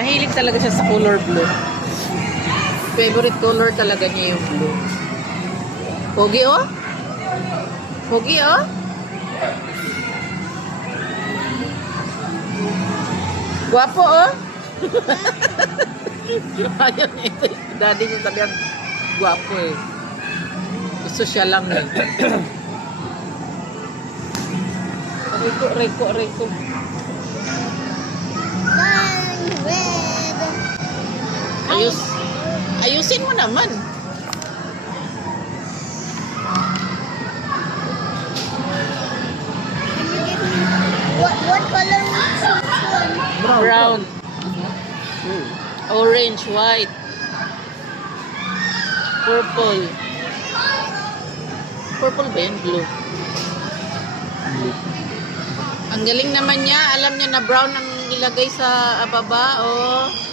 Mahilig talaga siya sa color blue. Favorite color talaga niya yung blue. Pogi oh? Pogi oh? Guwapo oh? Ayaw niya ito. Daddy niya talagang guwapo eh. Gusto siya lang eh. Reko. Ayusin mo naman. What color was this one? Brown. Orange, white. Purple. Purple ba yun? Blue. Ang galing naman niya. Alam niya na brown ang ilagay sa baba. Oh.